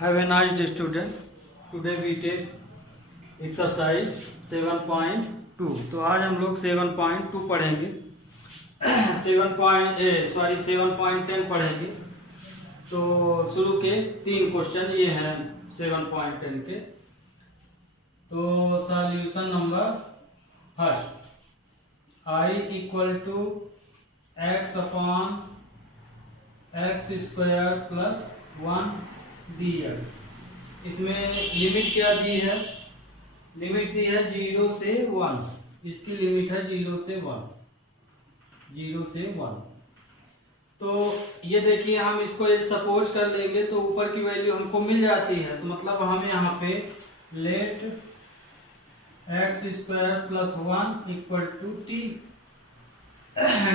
Have a nice day, student. Today we take exercise 7.2. तो आज हम लोग 7.2 पढ़ेंगे 7.10 पढ़ेंगे। तो शुरू के 3 क्वेश्चन ये हैं 7.10 के। तो solution number first, I equal to x upon x square plus 1 dx। इसमें लिमिट क्या दी है? लिमिट दी है 0 से 1। इसकी लिमिट है 0 से 1। तो ये देखिए, हम इसको सपोज कर लेंगे तो ऊपर की वैल्यू हमको मिल जाती है। तो मतलब हम यहाँ पे let x square plus 1 equal to T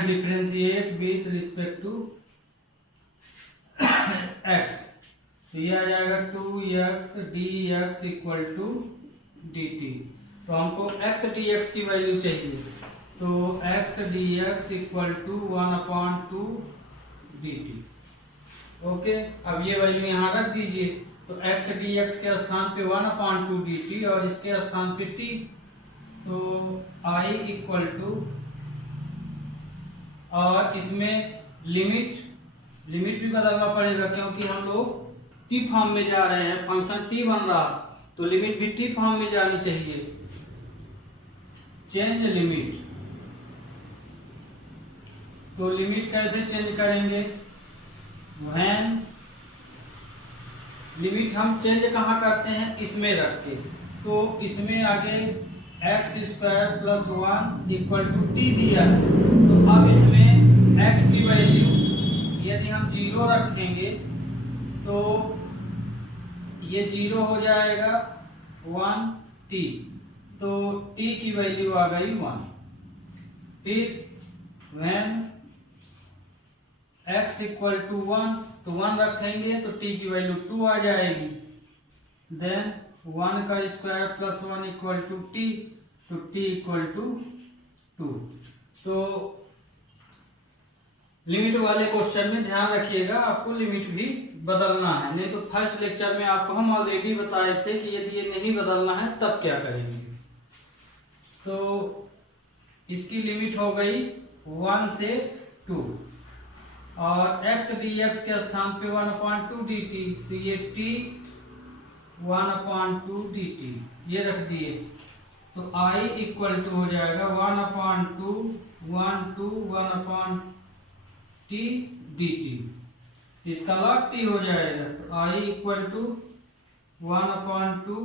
differentiate with respect to x. तो ये आ जाएगा 2x dx equal to dt। तो हमको x dx की वैल्यू चाहिए। तो x dx equal to 1/2 dt। Okay, अब ये वैल्यू यहाँ रख दीजिए। तो x dx के स्थान पे 1/2 dt और इसके स्थान पे t। तो I इक्वल टू, और इसमें लिमिट भी बदलना पड़ेगा क्योंकि हम लोग टी फॉर्म में जा रहे हैं, फंक्शन टी बन रहा, तो लिमिट भी टी फॉर्म में जानी चाहिए। चेंज लिमिट, तो लिमिट कैसे चेंज करेंगे? व्हेन लिमिट हम चेंज कहाँ करते हैं? इसमें रख के। तो इसमें आगे x square plus 1 equal to T दिया है। तो अब इसमें एक्स की वैल्यू यदि हम 0 रखेंगे तो ये 0 हो जाएगा 1t। तो t की वैल्यू आ गई 1। फिर व्हेन x इक्वल टू 1, तो 1 रखेंगे तो t की वैल्यू 2 आ जाएगी। देन 1 का square plus 1 equal to t, तो t इक्वल टू 2। तो लिमिट वाले क्वेश्चन में ध्यान रखिएगा, आपको लिमिट भी बदलना है। नहीं तो फर्स्ट लेक्चर में आपको हम ऑलरेडी बताए थे कि यदि ये नहीं बदलना है तब क्या करेंगे। तो इसकी लिमिट हो गई 1 से 2 और x dx के स्थान पे 1/2 dt। तो ये t 1/2 dt ये रख दिए। तो I इक्वल टू हो जाएगा 1/2 t dt। इसका log t हो जाएगा। तो I equal to 1/2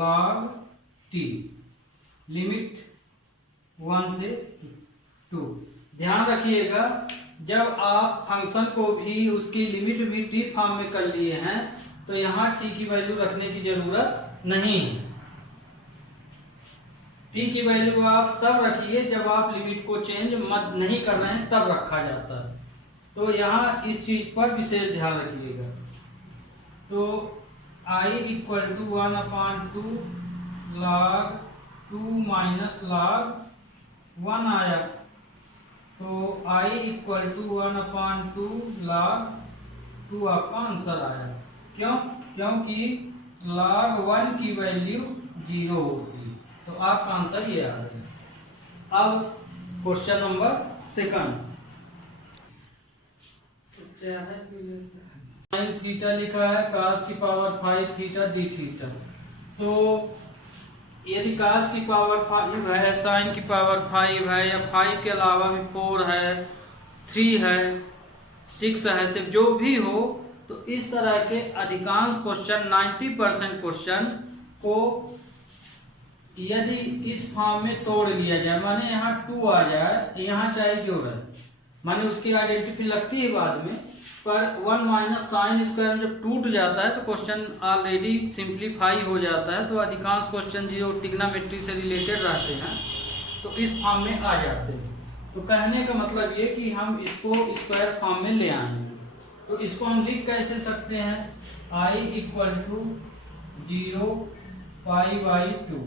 log t, limit 1 से 2। ध्यान रखिएगा, जब आप फंक्शन को भी उसकी लिमिट भी टी फॉर्म में कर लिए हैं तो यहाँ t की वैल्यू रखने की जरूरत नहीं है। t की वैल्यू आप तब रखिए जब आप लिमिट को चेंज मत नहीं कर रहे हैं, तब रखा जाता है। तो यहाँ इस चीज पर विशेष ध्यान रखिएगा। तो I equal to 1/2 log 2 minus log 1 आया। तो I इक्वल टू 1/2 log 2 आपका आंसर आया। क्योंकि log 1 की वैल्यू 0 होती है। तो आपका आंसर ये आ गया। अब question number second, sine theta लिखा है cos की पावर 5 थीटा डी थीटा। तो यदि cos की पावर 5 है, साइन की पावर 5 है, या 5 के अलावा भी 4 है, 3 है, 6 है, सिर्फ जो भी हो, तो इस तरह के अधिकांश क्वेश्चन 90% क्वेश्चन को यदि इस फॉर्म में तोड़ लिया जाए, माने यहाँ 2 आ जाए, यहाँ चाहे जो रहे, माने उसकी आइडेंटिटी लगती है बाद में, पर 1 माइनस साइन स्क्वायर जब टूट जाता है तो क्वेश्चन ऑलरेडी सिंप्लीफाई हो जाता है। तो अधिकांश क्वेश्चन जो ट्रिग्नोमेट्री से रिलेटेड रहते हैं तो इस फॉर्म में आ जाते हैं। तो कहने का मतलब ये कि हम इसको स्क्वायर फॉर्म में ले आएंगे। तो इसको हम लिख कैसे सकते हैं? I equal to 0π/2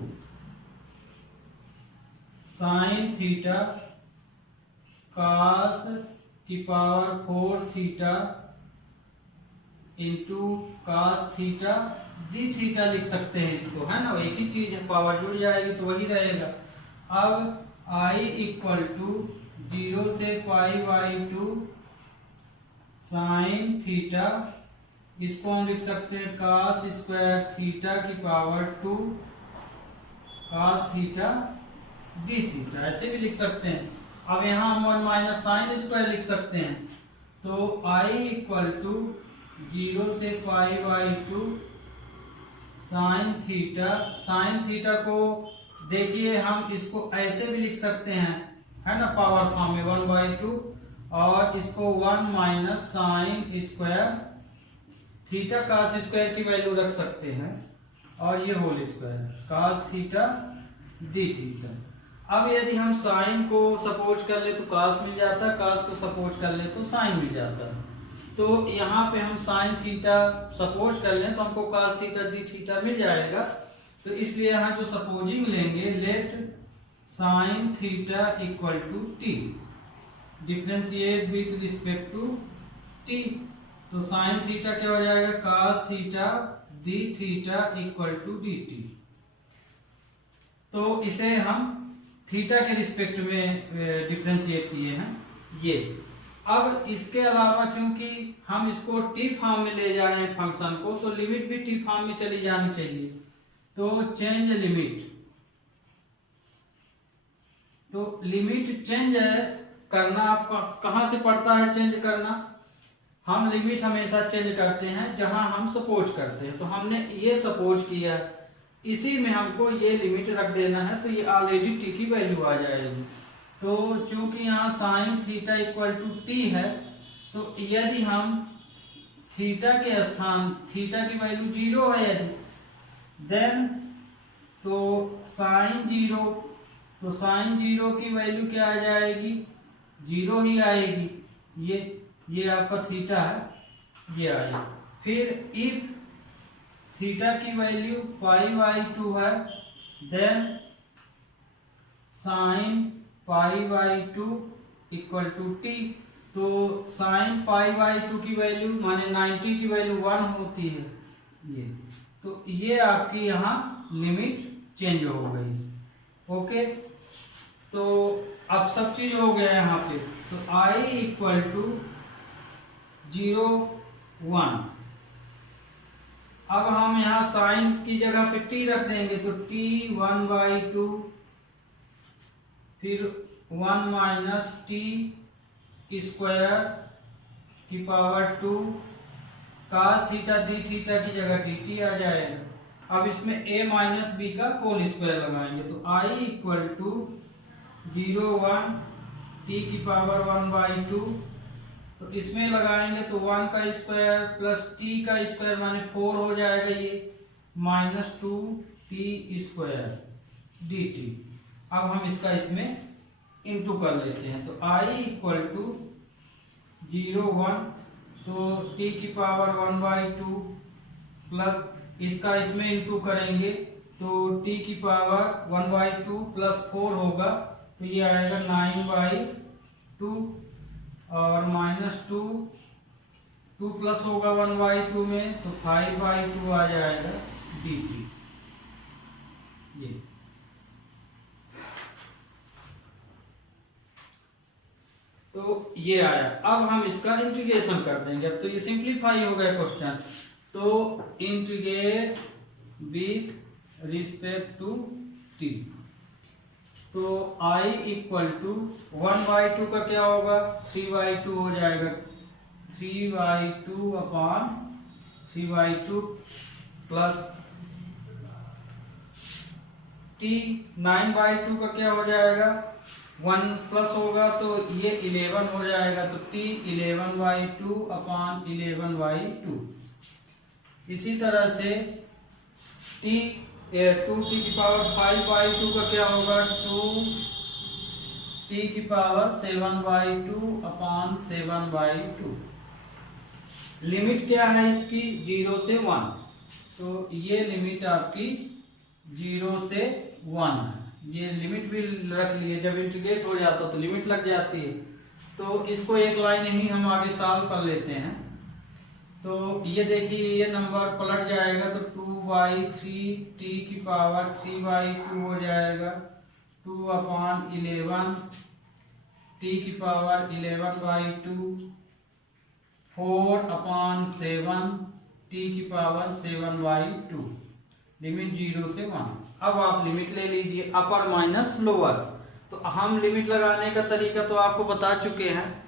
sine theta cos की power 4 theta into cos theta D theta लिख सकते हैं इसको, है ना, एक ही चीज है, पावर जुड़ जाएगी तो वही रहेगा। अब आई इक्वल टू 0 से π/2 साइन थीटा, इसको हम लिख सकते हैं कास स्क्वायर थीटा की power 2 cos theta D theta, ऐसे भी लिख सकते हैं। अब यहाँ हम 1 माइनस साइन स्क्वायर लिख सकते हैं, तो आई इक्वल टू 0 से π/2 साइन थीटा को देखिए हम इसको ऐसे भी लिख सकते हैं, है ना, पावर फॉर्म में 1/2, और इसको 1 minus sine square theta cos square की वैल्यू रख सकते हैं, और ये whole square cos theta D theta. अब यदि हम साइन को सपोज कर ले तो कास मिल जाता है, कास को सपोज कर ले तो साइन मिल जाता है। तो यहाँ पे हम साइन थीटा सपोज कर लें तो हमको कास थीटा डी थीटा मिल जाएगा। तो इसलिए यहाँ जो सपोजिंग लेंगे, let sine theta equal to T, differentiate with respect to T. तो साइन थीटा क्या हो जाएगा, cos theta D theta equal to D T. तो इसे हम थीटा के रिस्पेक्ट में डिफरेंशिएट किए हैं ये। अब इसके अलावा चूंकि हम इसको टी फॉर्म में ले जा रहे हैं फंक्शन को, तो लिमिट भी टी फॉर्म में चली जानी चाहिए। तो चेंज लिमिट, तो लिमिट चेंज करना आपका कहाँ से पड़ता है चेंज करना, हम लिमिट हमेशा चेंज करते हैं जहां हम सपोज करते हैं। तो हमने ये सपोज किया, इसी में हमको ये लिमिट रख देना है, तो ये ऑलरेडी टी की वैल्यू आ जाएगी। तो चूंकि यहाँ sine theta equal to T है, तो यदि हम थीटा के स्थान, थीटा की वैल्यू 0 है यदि, देन तो साइन 0, तो साइन 0 की वैल्यू क्या आ जाएगी, 0 ही आएगी। ये आपका थीटा है, ये आएगा। फिर इफ थीटा की वैल्यू π/2 है, then sine π/2 equal to T. तो साइन π/2 की वैल्यू माने 90 की वैल्यू 1 होती है ये। तो ये आपकी यहाँ लिमिट चेंज हो गई। ओके, तो अब सब चीज हो गया यहाँ पे। तो आई इक्वल टू 0 1। अब हम यहाँ साइन की जगह पे टी रख देंगे, तो टी 1/2, फिर 1 माइनस टी स्क्वायर की power 2 cos theta D theta की जगह डी टी आ जाएगा। अब इसमें a माइनस बी का होल स्क्वायर लगाएंगे, तो आई इक्वल टू 0 1 टी की पावर 1/2, तो इसमें लगाएंगे तो 1 का स्क्वायर प्लस टी का स्क्वायर माने 4 हो जाएगा, ये minus 2 T square D T. अब हम इसका इसमें इंटू कर लेते हैं, तो आई इक्वल टू 0 1, तो टी की पावर 1/2 प्लस इसका इसमें इंटू करेंगे तो टी की पावर 1/2 प्लस 4 होगा, तो ये आएगा 9/2, और माइनस 2 प्लस होगा 1/2 में, तो 5/2 आ जाएगा डी टी। ये तो ये आया। अब हम इसका इंटीग्रेशन कर देंगे। अब तो ये सिंप्लीफाई हो गया क्वेश्चन। तो integrate with respect to T, तो i इक्वल टू 1/2 का क्या होगा, 3/2 हो जाएगा, 3/2 अपॉन 3/2 प्लस t 9/2 का क्या हो जाएगा, 1 प्लस होगा तो ये 11 हो जाएगा, तो t 11/2 अपॉन 11/2। इसी तरह से t 2t की पावर 5/2 का क्या होगा, 2t की पावर 7/2 अपॉन 7/2। लिमिट क्या है इसकी, 0 से 1, तो ये लिमिट आपकी 0 से 1 है। ये लिमिट भी रख लिए, जब इंटीग्रेट हो जाता तो लिमिट लग जाती है। तो इसको एक लाइन ही हम आगे सॉल्व कर लेते हैं। तो ये देखिए ये नंबर पलट जाएगा तो 2/3 टी की पावर 3/2 हो जाएगा। 2/11 टी की पावर 11/2 4/7 टी की पावर 7/2 लिमिट 0 से 1। अब आप लिमिट ले लीजिए अपर माइनस लोअर। तो हम लिमिट लगाने का तरीका तो आपको बता चुके हैं।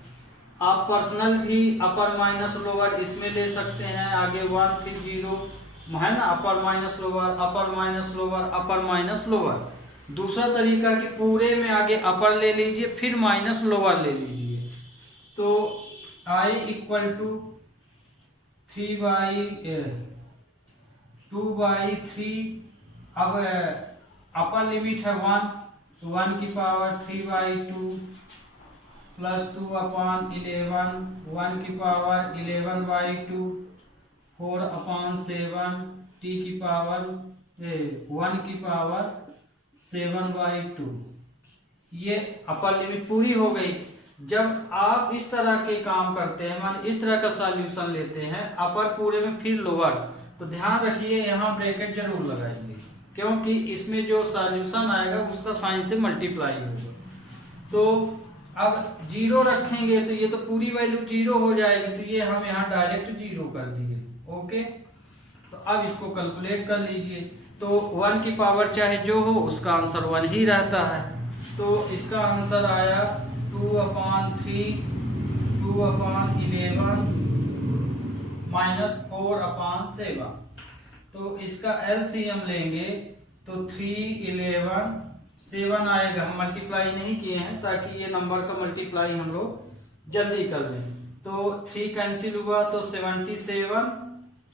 आप पर्सनल भी अपर माइनस लोअर इसमें ले सकते हैं, आगे 1 फिर 0 है ना, अपर minus lower upper minus lower upper minus lower. दूसरा तरीका कि पूरे में आगे अपर ले लीजिए फिर माइनस लोअर ले लीजिए। तो I इक्वल टू 2/3। अब अपर लिमिट है 1 तो 1 की पावर 3/2 प्लस 2/11 1 की पावर 11/2 4/7 टी की पावर 1 की पावर 7/2। ये अपर लिमिट पूरी हो गई। जब आप इस तरह के काम करते हैं, मान इस तरह का सॉल्यूशन लेते हैं अपर पूरे में फिर लोअर, तो ध्यान रखिए यहाँ ब्रैकेट जरूर लगाइए, क्योंकि इसमें जो सॉल्यूशन आएगा उसका साइन से मल्टीप्लाई होगा। तो अब 0 रखेंगे तो ये तो पूरी वैल्यू 0 हो जाएगी, तो ये हम यहाँ डायरेक्ट 0 कर दिए। ओके, तो अब इसको कैलकुलेट कर लीजिए। तो 1 की पावर चाहे जो हो उसका आंसर 1 ही रहता है। तो इसका आंसर आया 2/3 2/11 माइनस 4/7। तो इसका एलसीएम लेंगे तो 3 11 7 आएगा। हम मल्टीप्लाई नहीं किए हैं ताकि ये नंबर का मल्टीप्लाई हम लोग जल्दी कर लें। तो 3 कैंसिल हुआ तो 77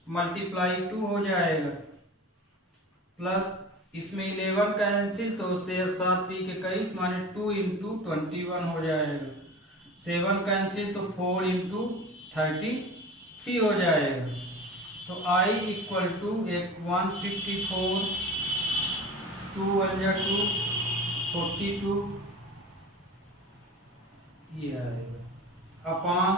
मल्टीप्लाई 2 हो जाएगा, प्लस इसमें 11 कैंसिल तो 7 3 के 21 माने 2 × 21 हो जाएगा। 7 कैंसिल तो 4 × 33 हो जाएगा। तो I इक्वल टू 154 2 1 2 42 ये आएगा अपान।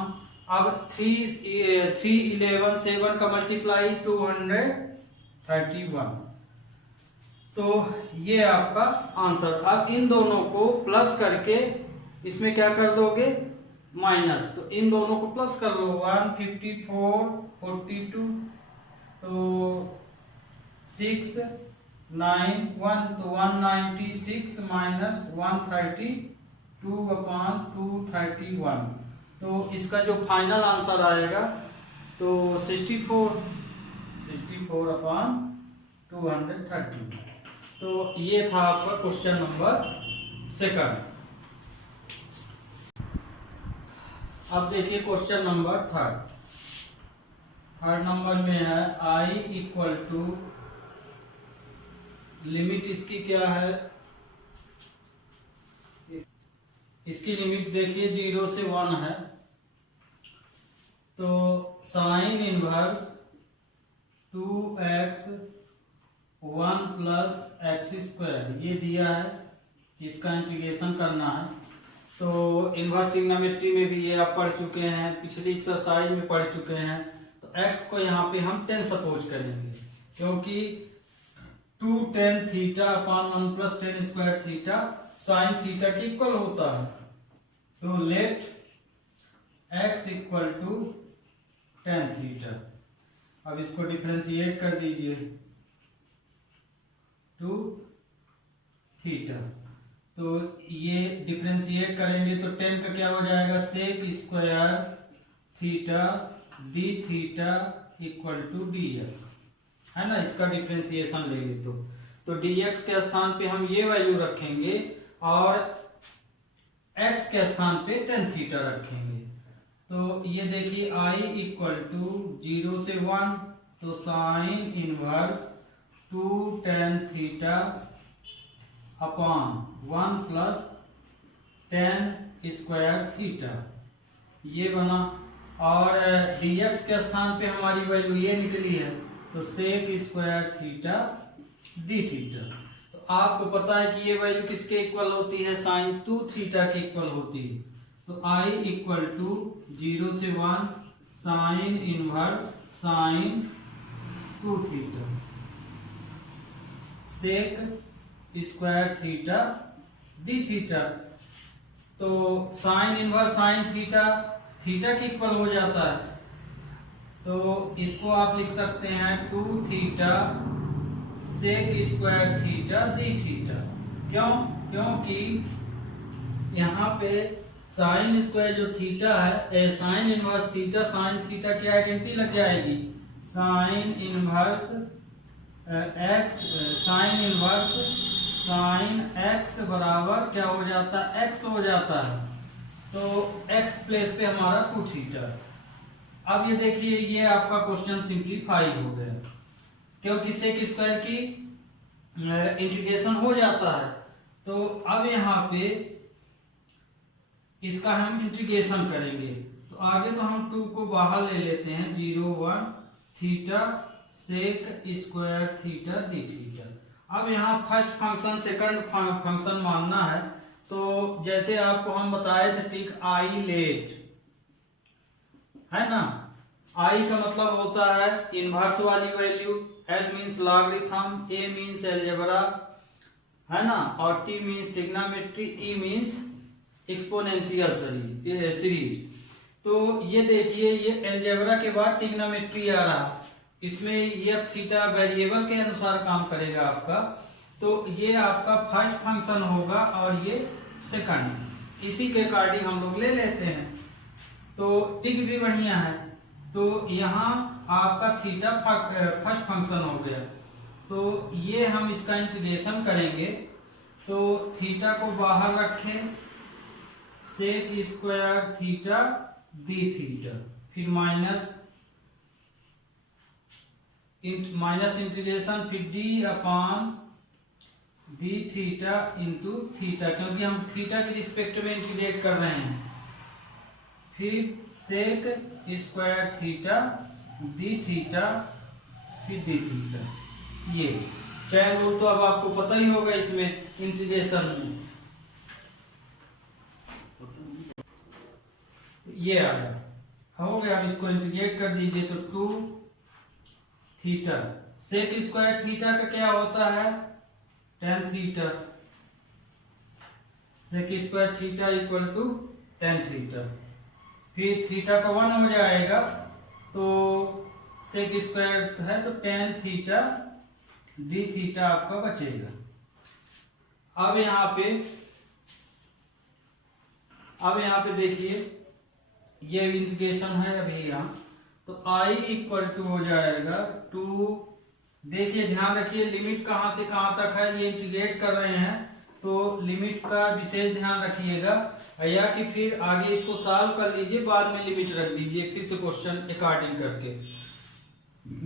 अब 3 11 7 का मल्टीप्लाई 231। तो ये आपका आंसर। अब इन दोनों को प्लस करके इसमें क्या कर दोगे माइनस, तो इन दोनों को प्लस कर लो 154 42 तो 6 9 1 तो 196 माइनस 132/231। तो इसका जो फाइनल आंसर आएगा तो 64/230। तो ये था आपका क्वेश्चन नंबर 2। अब देखिए क्वेश्चन नंबर 3। थर्ड नंबर में है I इक्वल टू लिमिट इसकी क्या है, इसकी लिमिट देखिए 0 से 1 है। तो साइन इनवर्स 2x 1 + x² ये दिया है, इसका इंटीग्रेशन करना है। तो इनवर्स ट्रिग्नोमेट्री में भी ये आप पढ़ चुके हैं, पिछली एक्सरसाइज में पढ़ चुके हैं। तो x को यहाँ पे हम 10 सपोज करेंगे, क्योंकि 2 tan θ/1 + tan² θ sin θ के इक्वल होता है। तो let x equal to tan θ। अब इसको डिफरेंशिएट कर दीजिए 2 θ। तो ये डिफरेंशिएट करेंगे तो 10 का क्या हो जाएगा sec² θ dθ equal to dx, है ना। इसका डिफरेंशिएशन लेंगे तो dx के स्थान पे हम ये वैल्यू रखेंगे और x के स्थान पे tan θ रखेंगे। तो ये देखिए I इक्वल टू 0 से 1 तो साइन इनवर्स 2 tan θ/1 + tan² θ ये बना। और dx के स्थान पे हमारी वैल्यू ये निकली है तो sec² θ dθ। तो आपको पता है कि ये वैल्यू किसके इक्वल होती है, sin 2 θ के इक्वल होती है। तो I इक्वल टू 0 से 1 sine inverse sine 2 theta sec square theta D theta. तो sine inverse sine theta theta के इक्वल हो जाता है, तो इसको आप लिख सकते हैं 2 theta sec square theta D theta. क्यों? क्योंकि यहाँ पे साइन स्क्वायर जो थीटा है, sine inverse theta sine theta की आइडेंटिटी लग जाएगी। Sine inverse x sine inverse sine x बराबर क्या हो जाता है? एक्स हो जाता है। तो एक्स प्लेस पे हमारा 2 थीटा। अब ये देखिए, ये आपका क्वेश्चन सिंप्लीफाई हो गया क्योंकि सेक स्क्वायर की इंटीग्रेशन हो जाता है। तो अब यहाँ पे इसका हम इंटीग्रेशन करेंगे। तो आगे तो हम 2 को बाहर ले लेते हैं, 0 1 theta sec square theta D theta. अब यहाँ फर्स्ट फंक्शन सेकंड फंक्शन मानना है। तो जैसे आपको हम बताए थे टिक आई लेट, है ना। आई का मतलब होता है इनवर्स वाली वैल्यू, एल मीन्स लॉगरिथम, ए मीन्स अलजेब्रा, है ना, और T means trigonometry, E means exponential series. तो ये देखिए, ये अलजेब्रा के बाद ट्रिग्नोमेट्री आ रहा, इसमें ये थीटा वेरिएबल के अनुसार काम करेगा आपका। तो ये आपका फर्स्ट फंक्शन होगा और ये सेकंड, इसी के अकॉर्डिंग हम लोग ले लेते हैं। तो टिक भी बढ़िया है। तो यहाँ आपका थीटा फर्स्ट फंक्शन हो गया। तो ये हम इसका इंटीग्रेशन करेंगे। तो थीटा को बाहर रखें, sec square theta D theta, फिर माइनस इंटीग्रेशन, फिर d upon d theta into theta, क्योंकि हम थीटा के रिस्पेक्ट में इंटीग्रेट कर रहे हैं। फिर sec square theta D theta, फिर डी थीटा। ये चैन रूल तो अब आपको पता ही होगा इसमें इंटीग्रेशन में। ये आ गया, हो गया। अब इसको इंटीग्रेट कर दीजिए तो 2 थीटा सेक स्क्वायर थीटा का क्या होता है? tan theta. Sec square theta equal to tan theta. फिर थीटा का 1 हो जाएगा, तो सेक स्क्वायर है तो tan थीटा डी थीटा आपका बचेगा। अब यहाँ पे देखिए, ये इंटीग्रेशन है अभी यहाँ। तो I इक्वल टू हो जाएगा 2, देखिए ध्यान रखिए लिमिट कहाँ से कहाँ तक है, ये इंटीग्रेट कर रहे हैं तो लिमिट का विशेष ध्यान रखिएगा, या कि फिर आगे इसको सॉल्व कर लीजिए, बाद में लिमिट रख दीजिए, फिर से क्वेश्चन अकॉर्डिंग करके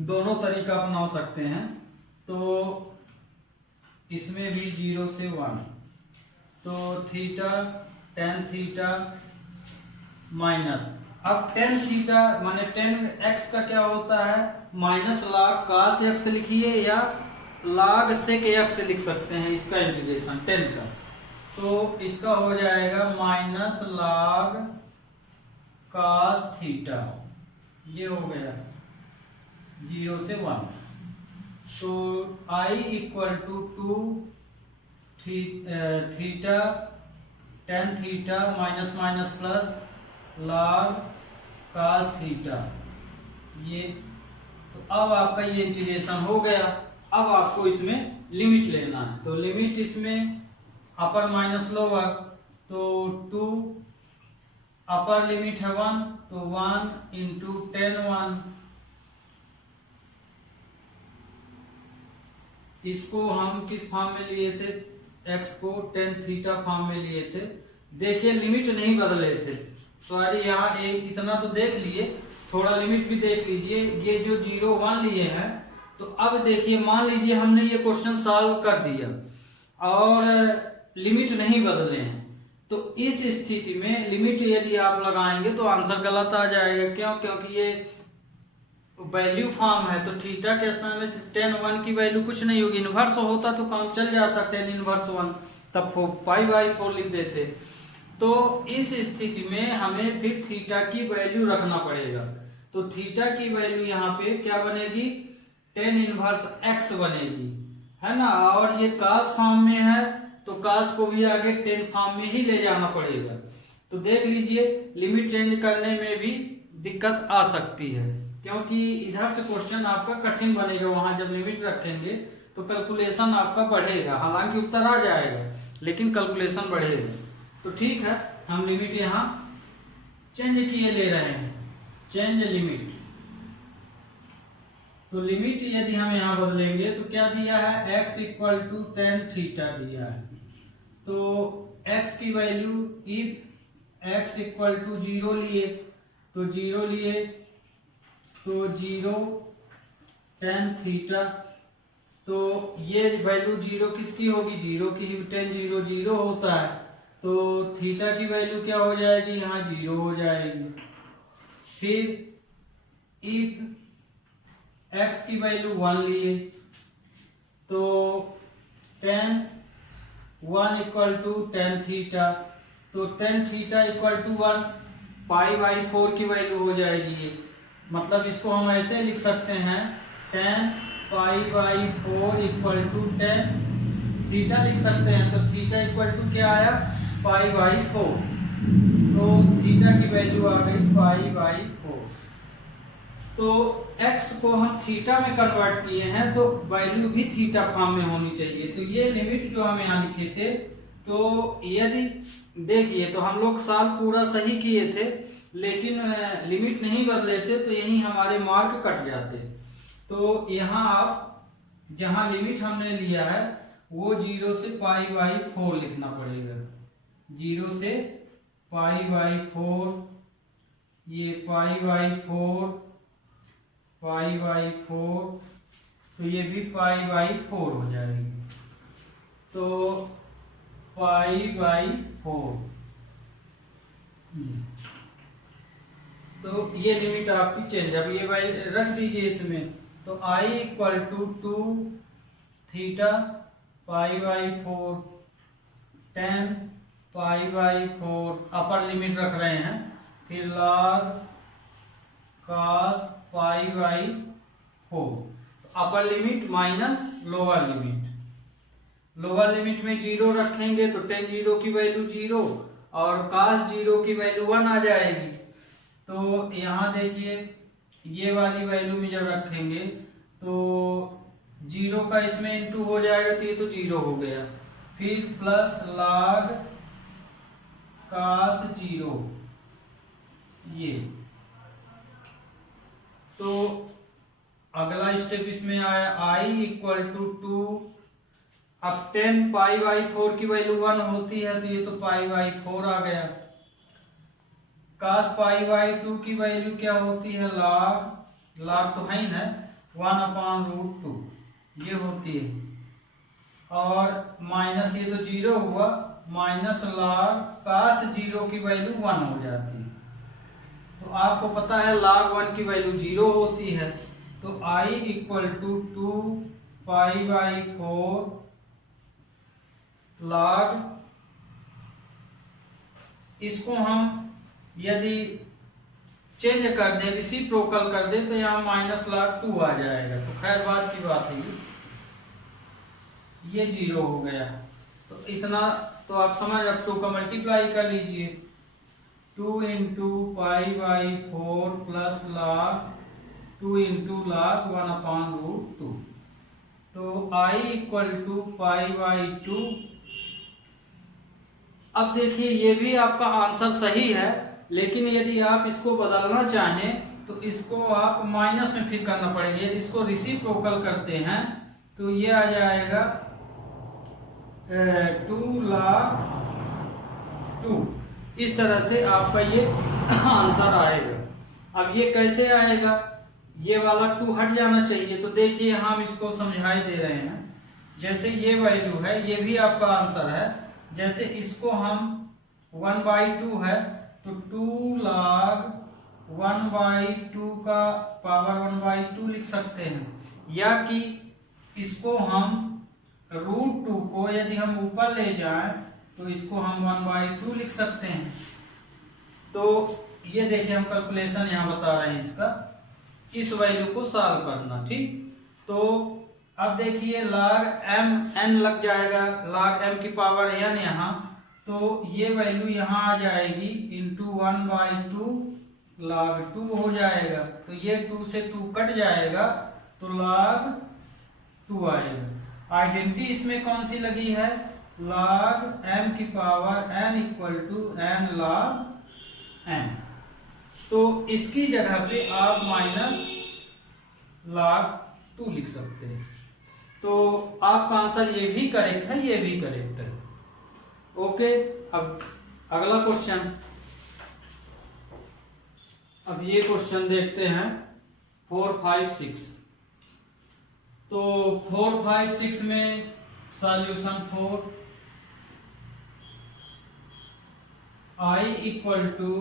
दोनों तरीका अपना सकते हैं। तो इसमें भी 0 से 1, तो थीटा tan थीटा माइनस, अब tan थीटा माने tan x का क्या होता है? माइनस log cos x लिखिए या log sec x लिख सकते हैं, इसका इंटीग्रेशन tan का। तो इसका हो जाएगा माइनस log cos थीटा, ये हो गया 0 से 1। तो I equal to 2 theta tan theta minus minus plus log cos theta, ये। तो अब आपका ये इंटीग्रेशन हो गया। अब आपको इसमें लिमिट लेना है, तो लिमिट इसमें अपर माइनस लोअर, तो 2 अपर लिमिट है 1, तो 1 इंटू tan 1, इसको हम किस फॉर्म में लिए थे? x को tan थीटा फॉर्म में लिए थे। देखिए लिमिट नहीं बदले थे, सॉरी यहाँ इतना तो देख लिए, थोड़ा लिमिट भी देख लीजिए। ये जो 0 1 लिए हैं, तो अब देखिए मान लीजिए हमने ये क्वेश्चन सॉल्व कर दिया और लिमिट नहीं बदले हैं, तो इस स्थिति में लिमिट यदि आप लगाएंगे तो आंसर गलत आ जाएगा। क्यों? क्योंकि ये वैल्यू फॉर्म है, तो थीटा के स्थान में tan 1 की वैल्यू कुछ नहीं होगी। इनवर्स होता तो काम चल जाता, tan इनवर्स 1, तब π/4 लिख देते। तो इस स्थिति में हमें फिर थीटा की वैल्यू रखना पड़ेगा। तो थीटा की वैल्यू यहाँ पे क्या बनेगी, टेन इनवर्स एक्स बनेगी, है ना। और ये कास फॉर्म में है तो कास को भी आगे टेन फॉर्म में ही ले जाना पड़ेगा। तो देख लीजिए लिमिट चेंज करने में भी दिक्कत आ सकती है, क्योंकि इधर से क्वेश्चन आपका कठिन बनेगा, वहां जब लिमिट रखेंगे तो कैलकुलेशन आपका बढ़ेगा, हालांकि उत्तर आ जाएगा लेकिन कैलकुलेशन बढ़ेगा। तो ठीक है, हम लिमिट यहाँ चेंज किए ले रहे हैं, चेंज लिमिट। तो लिमिट यदि हम यहाँ बदलेंगे तो क्या दिया है, x equal to ten theta दिया है। तो x की value if x equal to 0 लिए तो 0 लिए तो 0 टेन थीटा, तो ये वैल्यू 0 किसकी होगी, 0 की ही, टेन 0 0 होता है, तो थीटा की वैल्यू क्या हो जाएगी, यहाँ 0 हो जाएगी। फिर इफ x की वैल्यू 1 लिए तो tan 1 equal to ten theta, तो tan theta equal to 1 pi by 4 की वैल्यू हो जाएगी ये। मतलब इसको हम ऐसे लिख सकते हैं, ten pi by 4 equal to ten theta लिख सकते हैं। तो थीटा इक्वल टू क्या आया, पाई बाई 4, तो थीटा की वैल्यू आ गई पाई बाई 4। तो x को हम थीटा में कन्वर्ट किए हैं तो वैल्यू भी थीटा फॉर्म में होनी चाहिए। तो ये लिमिट जो हम यहाँ लिखे थे, तो यदि देखिए तो हम लोग साल पूरा सही किए थे लेकिन लिमिट नहीं बदले थे, तो यही हमारे मार्क कट जाते। तो यहाँ आप जहाँ लिमिट हमने लिया है वो 0 से पाई बाई 4 लिखना पड़ेगा, 0 से पाई बाई 4, ये पाई बाई 4, पाई बाई 4, तो ये भी पाई बाई 4 हो जाएगी। तो पाई बाई 4, तो ये लिमिट आपकी चेंज, अब ये वाई रख दीजिए इसमें। तो i equal to 2 theta pi by 4 10 pi by 4, upper limit रख रहे हैं। फिर log cos pi by 4, upper limit minus lower limit. Lower limit में 0 रखेंगे तो टेन 0 की वैल्यू 0 और cos 0 की वैल्यू 1 आ जाएगी। तो यहाँ देखिए ये वाली वैल्यू में जब रखेंगे तो 0 का इसमें इंटू हो जाएगा, तो ये तो 0 हो गया। फिर प्लस log cos 0, ये तो अगला स्टेप इसमें आया i इक्वल टू 2, अब 10 पाई बाई 4 की वैल्यू 1 होती है तो ये तो पाई बाई 4 आ गया। cos पाई बाई 2 की वैल्यू क्या होती है, log तो है ही ना 1/√2 ये होती है, और माइनस ये तो 0 हुआ, माइनस log cos 0 की वैल्यू 1 हो जाती है। तो आपको पता है log 1 की वैल्यू 0 होती है। तो i equal to 2 pi by 4 log, इसको हम यदि चेंज कर दें, रेसिप्रोकल कर दें, तो यहाँ माइनस log 2 आ जाएगा। तो खैर बात की बात है, ये 0 हो गया। तो इतना तो आप समझ, अब 2 का मल्टीप्लाई कर लीजिए, 2 into pi by 4 plus log 2 into log 1/√2। तो i equal to pi by 2। अब देखिए ये भी आपका आंसर सही है, लेकिन यदि आप इसको बदलना चाहें तो इसको आप माइनस में फिर करना पड़ेगा। यदि इसको रेसिप्रोकल करते हैं तो ये आ जाएगा 2 log 2। इस तरह से आपका ये आंसर आएगा। अब ये कैसे आएगा, ये वाला 2 हट जाना चाहिए। तो देखिए हम इसको समझाई दे रहे हैं, जैसे ये वैल्यू है, ये भी आपका आंसर है। जैसे इसको हम 1/2 है तो 2 log 1/2 का पावर 1/2 लिख सकते हैं, या कि इसको हम √2 को यदि हम ऊपर ले जाएं तो इसको हम 1/2 लिख सकते हैं। तो ये देखिए हम कैलकुलेशन यहाँ बता रहे हैं इसका। इस वैल्यू को सॉल्व करना। ठीक, तो अब देखिए log m n लग जाएगा, log m की पावर n यहाँ, तो ये वैल्यू यहाँ आ जाएगी इंटू 1/2 log 2 हो जाएगा। तो ये 2 से 2 कट जाएगा तो log 2 आएगा। आइडेंटिटी इसमें कौन सी लगी है, log m की power n equal to n log m। तो इसकी जगह पे आप माइनस log 2 लिख सकते हैं। तो आपका आंसर ये भी करेक्ट है, ये भी करेक्ट है। ओके, अब अगला क्वेश्चन, अब ये क्वेश्चन देखते हैं 4, 5, 6। तो 4, 5, 6 में सॉल्यूशन 4 i इक्वल टू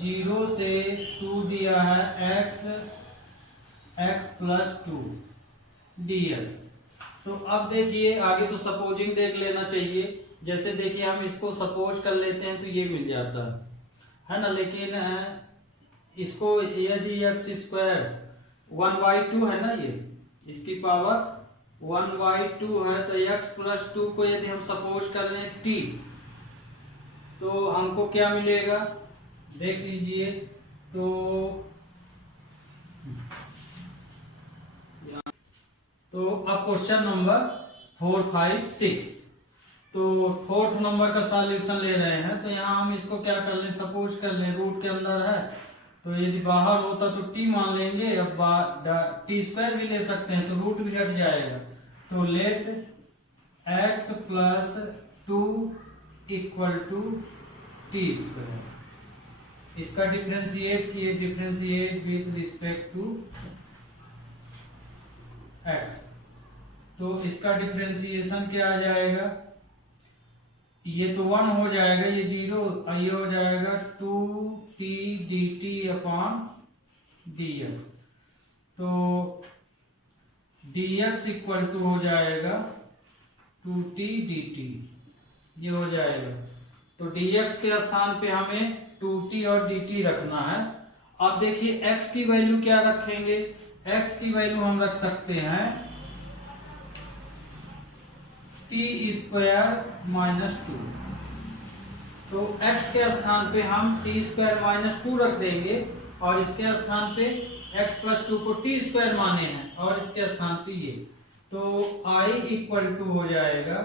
0 से 2 दिया है x प्लस 2 dx। तो अब देखिए आगे तो सपोजिंग देख लेना चाहिए। जैसे देखिए हम इसको सपोज कर लेते हैं तो ये मिल जाता है ना, लेकिन इसको यदि x² 1/2 है ना, ये इसकी पावर 1/2 है, तो x प्लस 2 को यदि हम सपोज कर लें t, तो हमको क्या मिलेगा देख लीजिए। तो अब क्वेश्चन नंबर 4, 5, 6। तो फोर्थ नंबर का सॉल्यूशन ले रहे हैं, तो यहाँ हम इसको क्या कर लें, सपोज कर लें रूट के अंदर है, तो यदि बाहर होता तो t मान लेंगे, अब t² भी ले सकते हैं तो रूट भी हट जाएगा। तो let x plus 2 equal to t²। इसका डिफरेंशिएट किए, differentiate with respect to x। तो इसका डिफरेंशिएशन क्या आ जाएगा, ये तो 1 हो जाएगा, ये 0, ये हो जाएगा 2t dt अपॉन dx। तो dx इक्वल टू हो जाएगा 2t dt, ये हो जाएगा। तो dx के स्थान पे हमें 2t और dt रखना है। अब देखिए x की वैल्यू क्या रखेंगे, x की वैल्यू हम रख सकते हैं t² माइनस 2। तो x के स्थान पे हम t² माइनस 2 रख देंगे, और इसके स्थान पे x प्लस 2 को t² माने हैं, और इसके स्थान पे ये, तो i इक्वल टू हो जाएगा,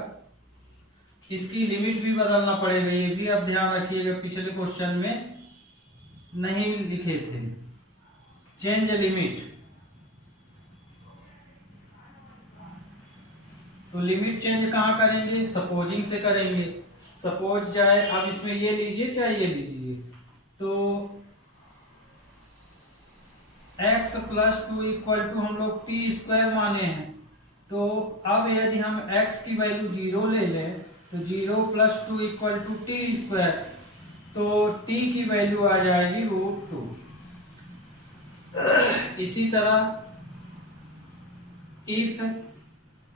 इसकी लिमिट भी बदलना पड़ेगा, ये भी आप ध्यान रखिएगा, पिछले क्वेश्चन में नहीं लिखे थे। चेंज लिमिट, तो लिमिट चेंज कहाँ करेंगे, सपोजिंग से करेंगे। सपोज चाहे अब इसमें ये लीजिए चाहे ये लीजिए, तो x प्लस 2 इक्वल टू हम लोग t² माने हैं। तो अब यदि हम x की वैल्यू 0 ले लें, तो 0 प्लस 2 इक्वल टू t², तो t की वैल्यू आ जाएगी √2। इसी तरह इफ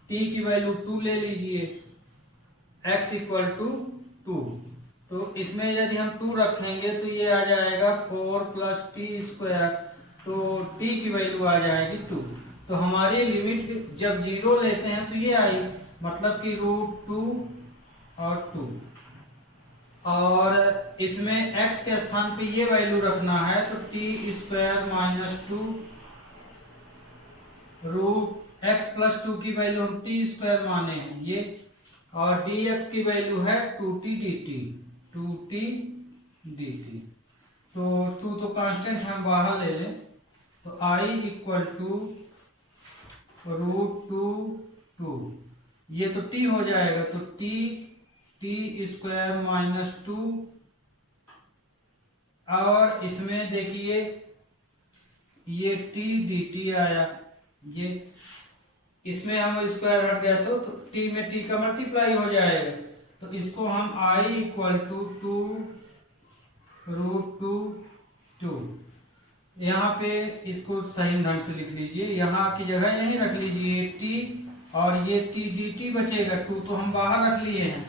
t की वैल्यू 2 ले लीजिए, x इक्वल टू 2, तो इसमें यदि हम 2 रखेंगे तो ये आ जाएगा 4 प्लस t², तो t की वैल्यू आ जाएगी 2। तो हमारी लिमिट जब 0 लेते हैं तो ये आई, मतलब कि √2 और 2, और इसमें x के स्थान पे ये वैल्यू रखना है, तो t² माइनस 2 x प्लस 2 की वैल्यू हम t² माने हैं ये, और dx की वैल्यू है 2t dt। तो 2 तो कांस्टेंट हम बाहर ले लें, तो i इक्वल टू √2, ये तो t हो जाएगा, तो t² माइनस 2, और इसमें देखिए ये t dt आया, ये इसमें हम स्क्वायर हट गया तो t में t का मल्टीप्लाई हो जाएगा। तो इसको हम i इक्वल टू 2 यहाँ पे इसको सही ढंग से लिख लीजिए, यहाँ की जगह यहीं रख लीजिए t, और ये t dt बचेगा, 2 तो हम बाहर रख लिए हैं,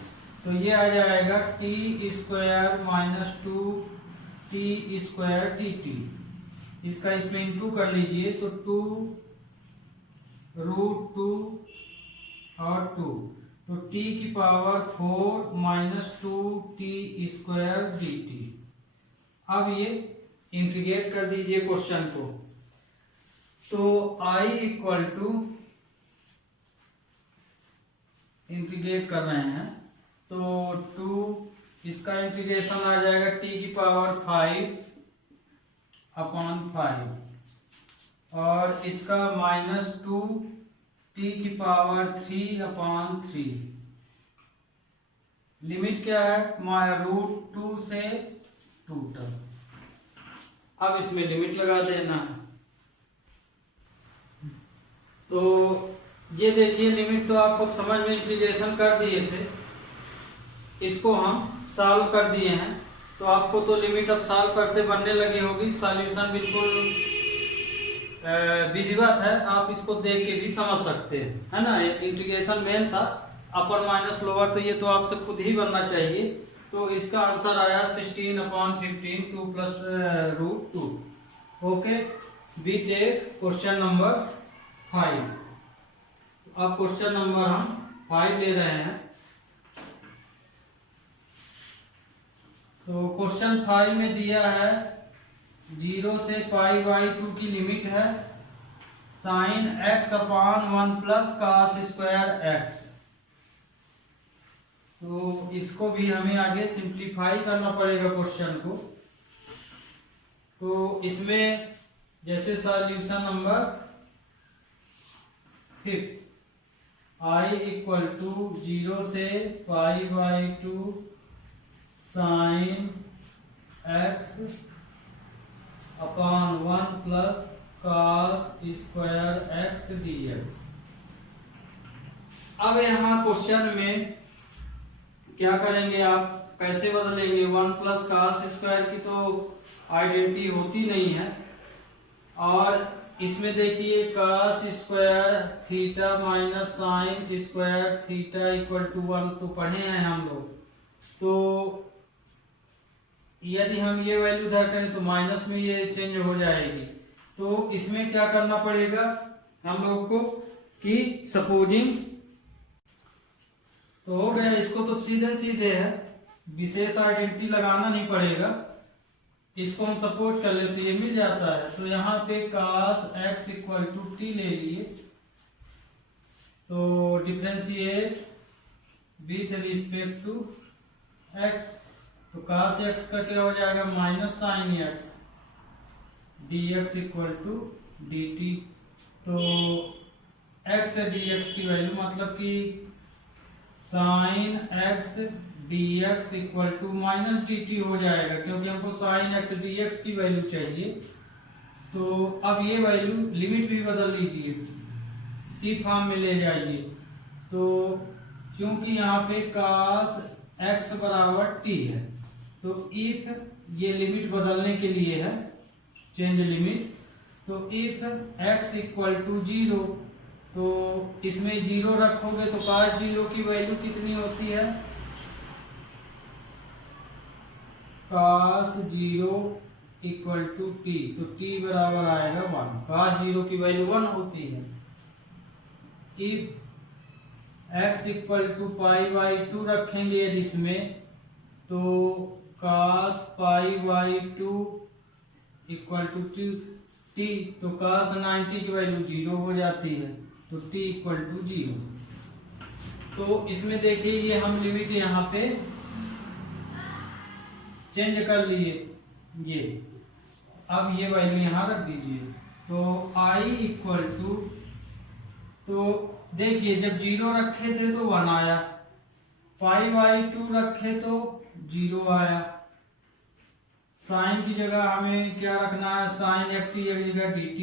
तो ये आ जाएगा t² माइनस 2 t² dt। इसका इसमें इंटू कर लीजिए तो 2√2 और 2, तो t की पावर 4 माइनस 2t² dt। अब ये इंटीग्रेट कर दीजिए क्वेश्चन को, तो I इक्वल टू, इंटीग्रेट कर रहे हैं तो 2, इसका इंटीग्रेशन आ जाएगा t की पावर 5/5 और इसका माइनस 2 t की पावर 3/3। लिमिट क्या है, √2 से 2 तक। अब इसमें लिमिट लगा देना है, तो ये देखिए लिमिट तो आपको समझ में इंटीग्रेशन कर दिए थे, इसको हम सॉल्व कर दिए हैं, तो आपको तो लिमिट अब सॉल्व करते बनने लगी होगी। सॉल्यूशन बिल्कुल विधिवत है, आप इसको देख के भी समझ सकते हैं, है ना। इंटीग्रेशन मेन था, अपर माइनस लोअर, तो ये तो आपसे खुद ही बनना चाहिए। तो इसका आंसर आया 16/15 2 + √2। Okay, we take question number 5। अब क्वेश्चन नंबर हम 5 ले रहे हैं। तो क्वेश्चन 5 में दिया है 0 से π/2 की लिमिट है sin x/1 + cos² x। तो इसको भी हमें आगे सिंप्लीफाई करना पड़ेगा क्वेश्चन को। तो इसमें जैसे solution number 5, I equal to 0 से π/2 sin x/1 + cos² x dx। अब यहाँ क्वेश्चन में क्या करेंगे, आप कैसे बदलेंगे, 1 + cos² की तो आइडेंटिटी होती नहीं है, और इसमें देखिए cos² थीटा माइनस sin² थीटा इक्वल टू 1 तो पढ़े हैं हम लोग। तो यदि हम ये वैल्यू इधर करें तो माइनस में ये चेंज हो जाएगी। तो इसमें क्या करना पड़ेगा हम लोग को कि सपोजिंग, तो हो गया, इसको तो सीधे सीधे है, विशेष आइडेंटिटी लगाना नहीं पड़ेगा, इसको हम सपोर्ट कर लेते, ये मिल जाता है। तो यहाँ पे cos x equal to t ले लिए, तो differentiate with respect to x, तो cos x का क्या हो जाएगा, minus sin x dx equal to dt। तो x से dx की वैल्यू मतलब कि sin x dx equal to minus dt हो जाएगा, क्योंकि हमको sin x dx की वैल्यू चाहिए। तो अब ये वैल्यू लिमिट भी बदल लीजिए, t फॉर्म में ले जाइए। तो क्योंकि यहाँ पे cos x बराबर t है, तो इफ ये लिमिट बदलने के लिए है, चेंज लिमिट, तो इफ x इक्वल टू 0, तो इसमें 0 रखोगे तो cos 0 की वैल्यू कितनी होती है, cos 0 इक्वल टू t, तो t बराबर आएगा 1, cos 0 की वैल्यू 1 होती है। इफ x इक्वल टू π/2 रखेंगे यदि इसमें, तो cos π/2 इक्वल टू t, तो cos 90 की वैल्यू 0 हो जाती है, तो t इक्वल टू 0। तो इसमें देखिए ये हम लिमिट यहाँ पे चेंज कर लिए, ये अब ये वैल्यू यहाँ रख दीजिए। तो I इक्वल टू, तो देखिए जब 0 रखे थे तो 1 आया, π/2 रखे तो 0 आया, साइन की जगह हमें क्या रखना है, sin x की जगह dt,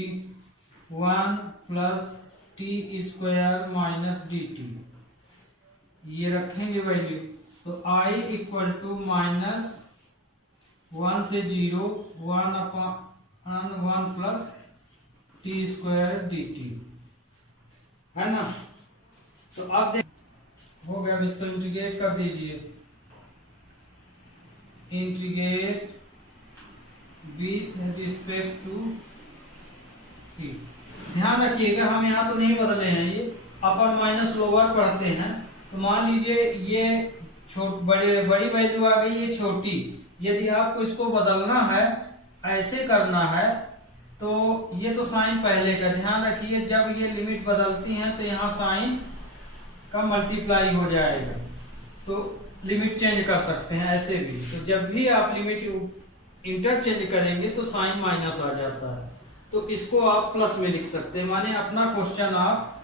1 + t² माइनस dt, ये रखेंगे वैल्यू। तो I इक्वल टू माइनस 1 से 0 1/1 + t² dt, है ना। तो अब देख हो गया, अब इसको इंटीग्रेट कर दीजिए, इंटीग्रेट विथ रिस्पेक्ट टू ध्यान रखिएगा हम यहाँ तो नहीं बदले हैं, ये अपर माइनस लोअर पढ़ते हैं। तो मान लीजिए ये बड़ी वैल्यू आ गई, ये छोटी। यदि आपको इसको बदलना है, ऐसे करना है, तो ये तो साइन पहले का, ध्यान रखिए जब ये लिमिट बदलती हैं तो यहाँ साइन का मल्टीप्लाई हो जाएगा, तो लिमिट चेंज कर सकते हैं ऐसे भी। तो जब भी आप लिमिट इंटरचेंज करेंगे तो साइन माइनस आ जाता है, तो इसको आप प्लस में लिख सकते हैं। माने अपना क्वेश्चन आप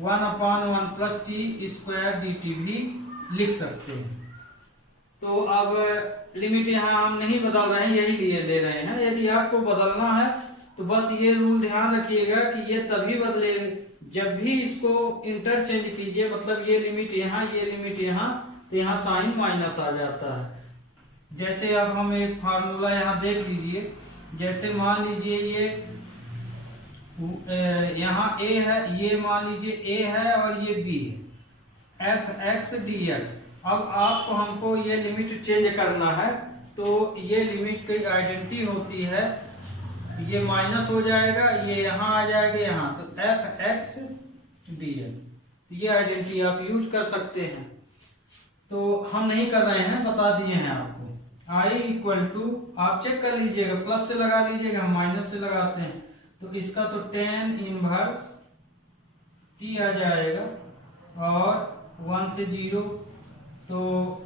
1/1 plus T square D T भी लिख सकते हैं। तो अब लिमिट यहाँ हम नहीं बदल रहे हैं, यही लिए ले रहे हैं। यदि आपको बदलना है तो बस ये रूल ध्यान रखिएगा कि ये तभी बदलेगा जब भी इसको इंटरचेंज कीजिए, मतलब ये लिमिट यहाँ, ये लिमिट यहाँ, तो यहाँ साइन माइनस आ जाता है। जैसे अब हम एक फार्मूला यहाँ देख लीजिए, जैसे मान लीजिए ये यहाँ a है, ये मान लीजिए a है और ये b है, f(x) dx। अब आपको हमको ये लिमिट चेंज करना है, तो ये लिमिट की आइडेंटिटी होती है, ये माइनस हो जाएगा, ये यहाँ आ जाएगा यहाँ, तो f(x) dx, ये आइडेंटिटी आप यूज कर सकते हैं। तो हम नहीं कर रहे हैं, बता दिए हैं आपको। i इक्वल टू, आप चेक कर लीजिएगा, प्लस से लगा लीजिएगा, हम माइनस से लगाते हैं, तो इसका तो tan इनवर्स t आ जाएगा, और 1 से 0, तो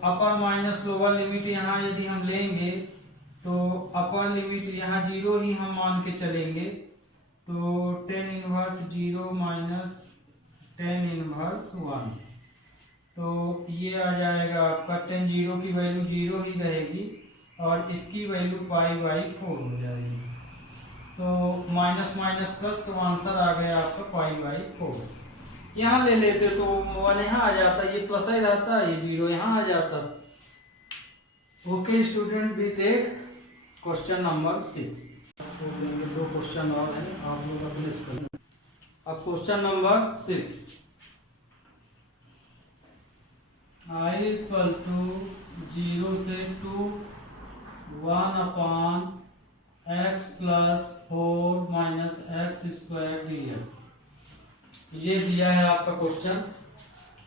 अपर माइनस लोअर लिमिट यहाँ यदि हम लेंगे तो अपर लिमिट यहाँ 0 ही हम मान के चलेंगे, तो tan inverse 0 minus tan inverse 1, तो ये आ जाएगा आपका tan 0 की वैल्यू 0 ही रहेगी और इसकी वैल्यू π/4 हो जाएगी। तो माइनस माइनस प्लस, तो आंसर आ गया आपका π/4। यहाँ ले लेते तो 1 यहाँ आ जाता, ये प्लस ही रहता, ये 0 यहाँ आ जाता। Okay student, we take question number 6। दो क्वेश्चन और हैं, आप लोग अपने स्क्रीन। अब question number 6, i equal to 0 से 2 1/x plus 4 minus x square dx, ये दिया है आपका क्वेश्चन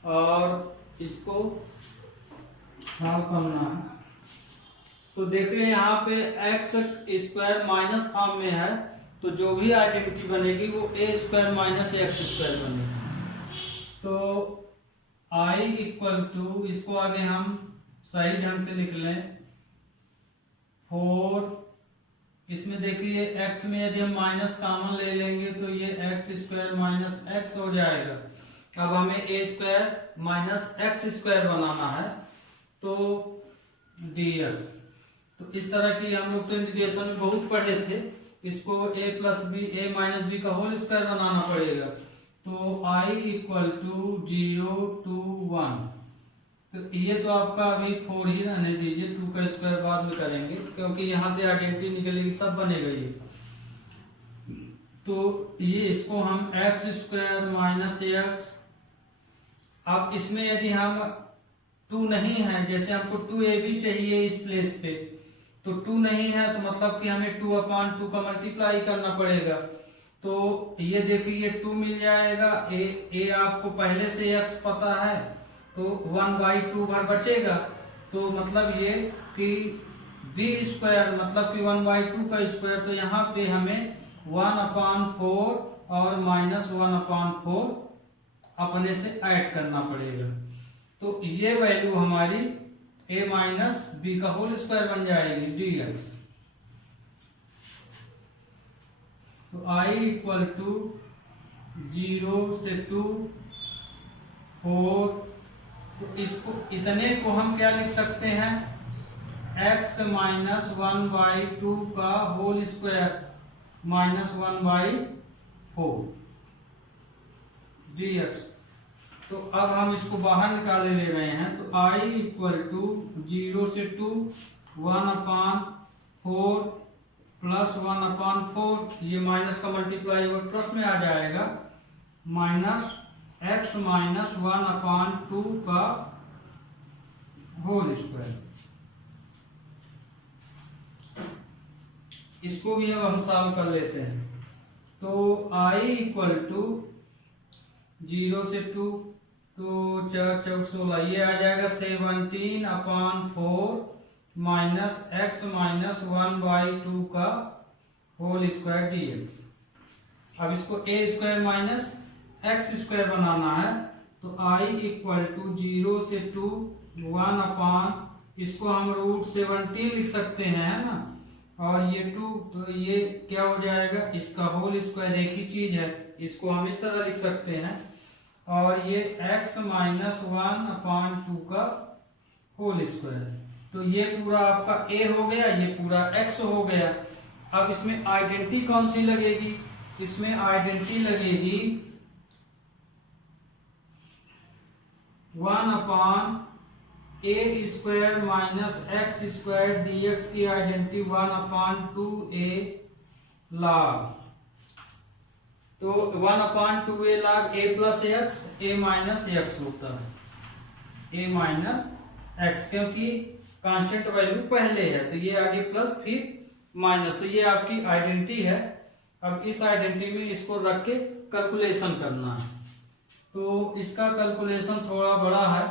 और इसको सॉल्व करना है। तो देखिए यहाँ पे x स्क्वायर माइनस फॉर्म में है, तो जो भी आइडेंटिटी बनेगी वो a square minus x square बनेगी। तो i इक्वल टू, इसको आगे हम सही ढंग से लिख लें, 4, इसमें देखिए x में यदि हम माइनस कॉमन ले लेंगे तो ये x स्क्वायर माइनस x हो जाएगा। अब हमें a square minus x square बनाना है, तो dx। तो इस तरह की हम लोग तो इंटीग्रेशन में बहुत पढ़े थे, इसको a plus b, a minus B का होल स्क्वायर बनाना पड़ेगा। तो i इक्वल टू 0 to 1, तो ये तो आपका अभी 4 ही रहने दीजिए, 2 का स्क्वायर बाद में करेंगे क्योंकि यहाँ से आइडेंटिटी निकलेगी तब बनेगा ये। तो ये इसको हम x स्क्वायर माइनस x, अब इसमें यदि हम 2 नहीं है, जैसे हमको 2ab चाहिए इस प्लेस पे, तो 2 नहीं है तो मतलब कि हमें 2/2 का मल्टीप्लाई करना पड़ेगा। तो ये देखिए 2 मिल जाएगा, a आपको पहले से x पता है, तो 1/2 भर बचेगा। तो मतलब ये कि b स्क्वायर मतलब कि 1/2 का स्क्वायर, तो यहाँ पे हमें 1/4 और माइनस 1/4 अपने से ऐड करना पड़ेगा। तो ये वैल्यू हमारी a माइनस बी का होल स्क्वायर बन जाएगी dx। तो i इक्वल टू 0 से 2 4, तो इसको इतने को हम क्या लिख सकते हैं, x माइनस 1/2 का होल स्क्वायर माइनस 1/4 dx। तो अब हम इसको बाहर निकाले ले रहे हैं, तो i इक्वल टू 0 से 2 1/4 प्लस 1/4, ये माइनस का मल्टीप्लाई और प्लस में आ जाएगा, माइनस x माइनस 1/2 का होल स्क्वायर। इसको भी अब हम सॉल्व कर लेते हैं। तो i इक्वल टू 0 से 2, तो 4 चौक 16, ये आ जाएगा 17/4 माइनस x माइनस 1/2 का होल स्क्वायर dx। अब इसको a square minus x square बनाना है, तो i इक्वल टू 0 से 2 1 इसको हम √17 लिख सकते हैं, है ना, और ये 2, तो ये क्या हो जाएगा, इसका होल स्क्वायर एक ही चीज है, इसको हम इस तरह लिख सकते हैं, और ये x माइनस 1/2 का होल स्क्वायर। तो ये पूरा आपका a हो गया, ये पूरा x हो गया। अब इसमें आइडेंटिटी कौन सी लगेगी, इसमें आइडेंटिटी लगेगी 1/a square minus x square dx की आइडेंटिटी 1/2a log। तो 1/2a log a plus x, a minus x होता है, a माइनस x, क्योंकि कांस्टेंट वैल्यू पहले है, तो ये आगे प्लस फिर माइनस, तो ये आपकी आइडेंटिटी है। अब इस आइडेंटिटी में इसको रख के कैलकुलेशन करना है, तो इसका कैलकुलेशन थोड़ा बड़ा है,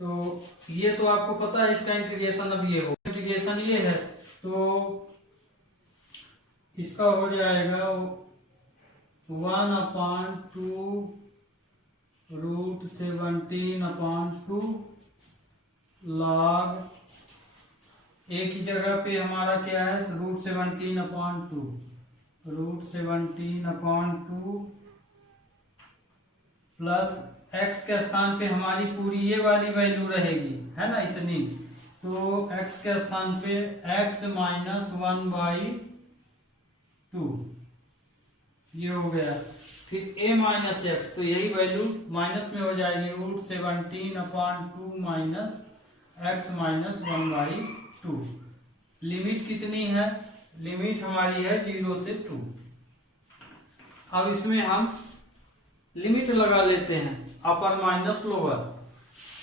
तो ये तो आपको पता है इसका इंटीग्रेशन, अब ये हो इंटीग्रेशन ये है, तो इसका हो जाएगा 1/2 √17/2 log, एक ही जगह पे हमारा क्या है, √17/2 प्लस x के स्थान पे हमारी पूरी ये वाली वैल्यू रहेगी, है ना, इतनी, तो x के स्थान पे x माइनस 1/2 ये हो गया, फिर a माइनस x, तो यही वैल्यू माइनस में हो जाएगी, √17/2 माइनस x माइनस 1/2। लिमिट कितनी है, लिमिट हमारी है 0 से 2। अब इसमें हम लिमिट लगा लेते हैं, अपर माइनस लोअर,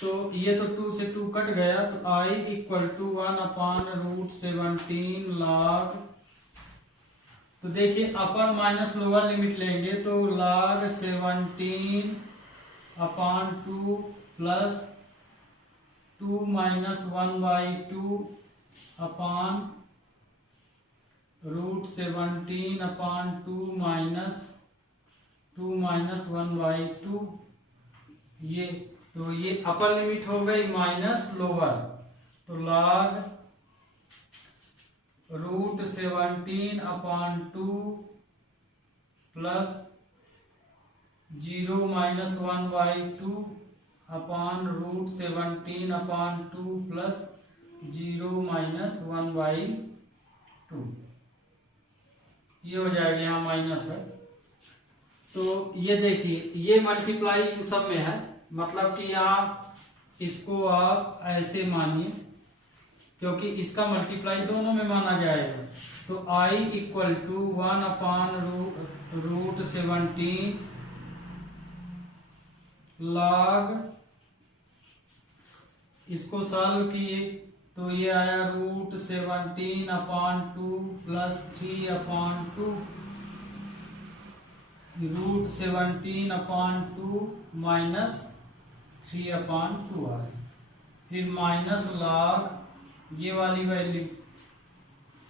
तो ये तो 2 से 2 कट गया, तो i इक्वल टू 1/√17 log, तो देखिए अपर माइनस लोअर लिमिट लेंगे तो log 17/2 प्लस 2 माइनस 1/2 अपान √17/2 माइनस 2 माइनस 1/2, ये तो ये अपर लिमिट हो गई माइनस लोअर, तो log √17/2 प्लस 0 माइनस 1/2 अपान √17/2 प्लस 0 माइनस 1/2, ये हो जाएगा, यहाँ माइनस है, तो ये देखिए ये मल्टीप्लाई इन सब में है, मतलब कि यहाँ इसको आप ऐसे मानिए, क्योंकि इसका मल्टीप्लाई दोनों में माना जाएगा, तो i इक्वल टू 1/√17 log, इसको सॉल्व किए तो ये आया √17/2 प्लस 3/2, √17/2 माइनस 3/2 आए, फिर माइनस log ये वाली वैल्यू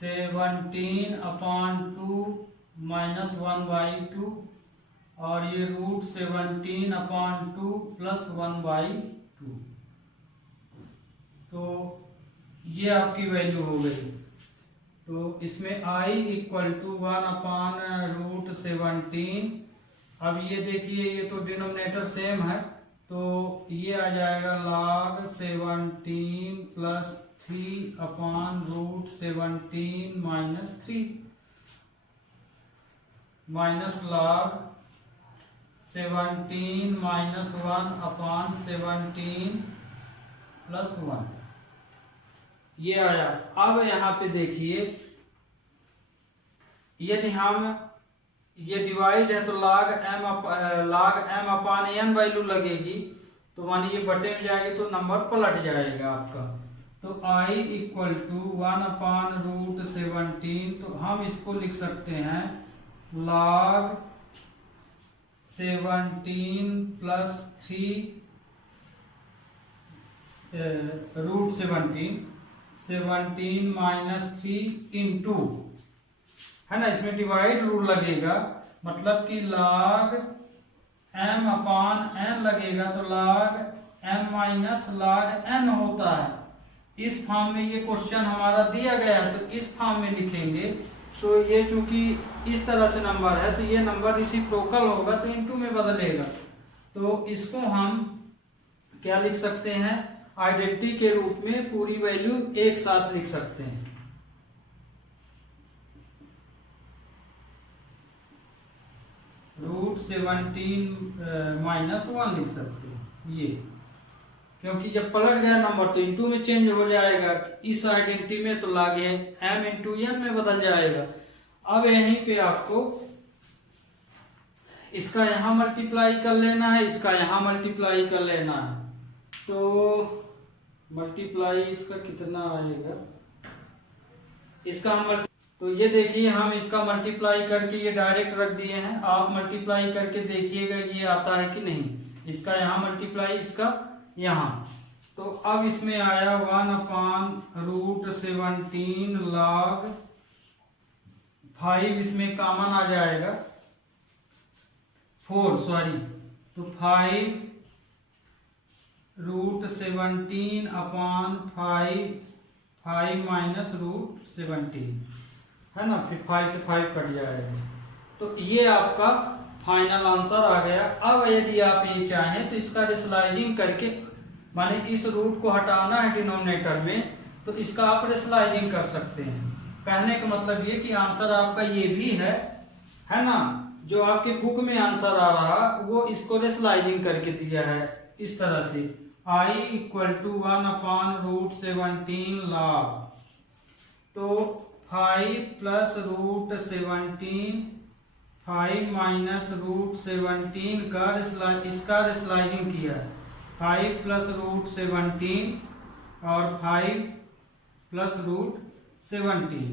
17/2 माइनस 1/2, और ये √17/2 प्लस 1/2, तो ये आपकी वैल्यू हो गई। तो इसमें i इक्वल टू 1/√17, अब ये देखिए ये तो डिनोमिनेटर सेम है, तो ये आ जाएगा log 17 plus 3/√17 minus 3 minus log 17 minus 1/17 plus 1, ये आया। अब यहाँ पे देखिए यदि हम ये डिवाइड है तो log m अपान n वैल्यू लगेगी, तो मानिए बटे में जाएगी तो नंबर पलट जाएगा आपका, तो I इक्वल टू 1/√17, तो हम इसको लिख सकते हैं log 17 प्लस 3√17 माइनस 3 इंटू, है ना, इसमें डिवाइड रूल लगेगा, मतलब कि log m/n लगेगा, तो log m minus log n होता है। इस फॉर्म में ये क्वेश्चन हमारा दिया गया है, तो इस फॉर्म में लिखेंगे। तो ये चूंकि इस तरह से नंबर है, तो ये नंबर रेसिप्रोकल होगा, तो इनटू में बदलेगा। तो इसको हम क्या लिख सकते हैं, आइडेंटिटी के रूप में पूरी वैल्यू एक साथ लिख सकते हैं। √17 माइनस 1 लिख सकते हैं ये, क्योंकि जब पलट जाए नंबर तो इंटू में चेंज हो जाएगा। इस आइडेंटिटी में तो लागे m इंटू n में बदल जाएगा। अब यहीं पे आपको इसका यहां मल्टीप्लाई कर लेना है, इसका यहां मल्टीप्लाई कर लेना है। तो मल्टीप्लाई इसका कितना आएगा, इसका हम तो ये देखिए हम इसका मल्टीप्लाई करके ये डायरेक्ट रख दिए हैं। आप मल्टीप्लाई करके देखिएगा ये आता है कि नहीं। इसका यहाँ मल्टीप्लाई, इसका यहाँ, तो अब इसमें आया 1/√17 log 5, इसमें कॉमन आ जाएगा 4, सॉरी, तो 5√17/5 माइनस √17, है ना, फिर 5 से 5 कट जाएगा। तो ये आपका फाइनल आंसर आ गया। अब यदि आप ये चाहें तो इसका रेशनलाइजिंग करके, माने इस रूट को हटाना है डिनोमिनेटर में, तो इसका आप रेशनलाइजिंग कर सकते हैं। कहने का मतलब ये कि आंसर आपका ये भी है ना, जो आपके बुक में आंसर आ रहा वो इसको रेशनलाइजिंग करके दिया है इस तरह से, I इक्वल टू 1/√17 log, तो 5 प्लस √17, 5 माइनस √17 का इसका रेशनलाइजिंग किया है, 5 प्लस √17 और 5 प्लस √17,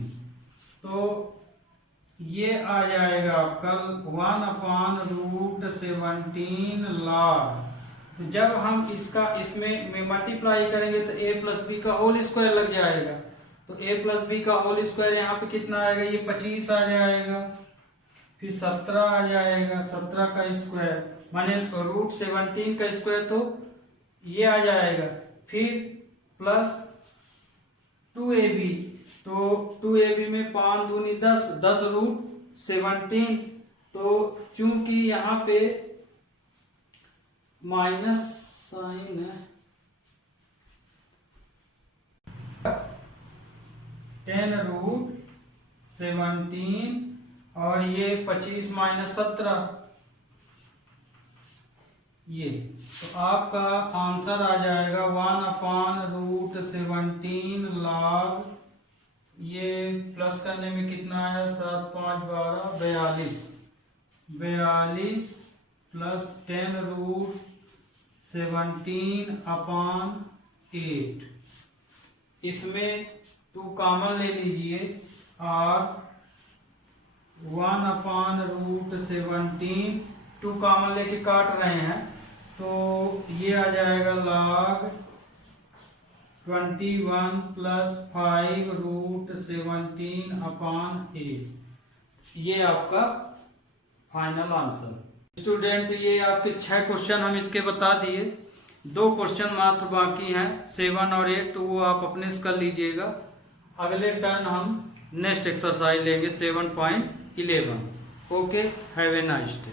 तो ये आ जाएगा आपका 1/√17 log। तो जब हम इसका इसमें मल्टीप्लाई करेंगे तो a प्लस बी का होल स्क्वायर लग जाएगा। तो a प्लस बी का होल स्क्वायर यहाँ पे कितना आएगा, ये 25 आ जाएगा, फिर 17 आ जाएगा, 17 का स्क्वायर माने √17 का स्क्वायर, तो ये आ जाएगा, फिर प्लस 2ab, तो 2ab में 5 दूनी 10, 10√17, तो चूंकि यहाँ पे माइनस साइन है, 10√17 और ये 25 माइनस 17, ये, तो आपका आंसर आ जाएगा 1/√17 log, ये प्लस करने में कितना आया, 7 5 12 42 प्लस 10√17/8, इसमें 2 कॉमन ले लीजिए और 1/√17 2 कॉमन लेके काट रहे हैं, तो ये आ जाएगा log 21 प्लस 5√17/8, ये आपका फाइनल आंसर। स्टूडेंट ये आपके 6 क्वेश्चन हम इसके बता दिए, 2 क्वेश्चन मात्र बाकी हैं 7 और 8, तो वो आप अपने से कर लीजिएगा। अगले टर्न हम नेक्स्ट एक्सरसाइज लेंगे 7.11। Okay, have a nice day.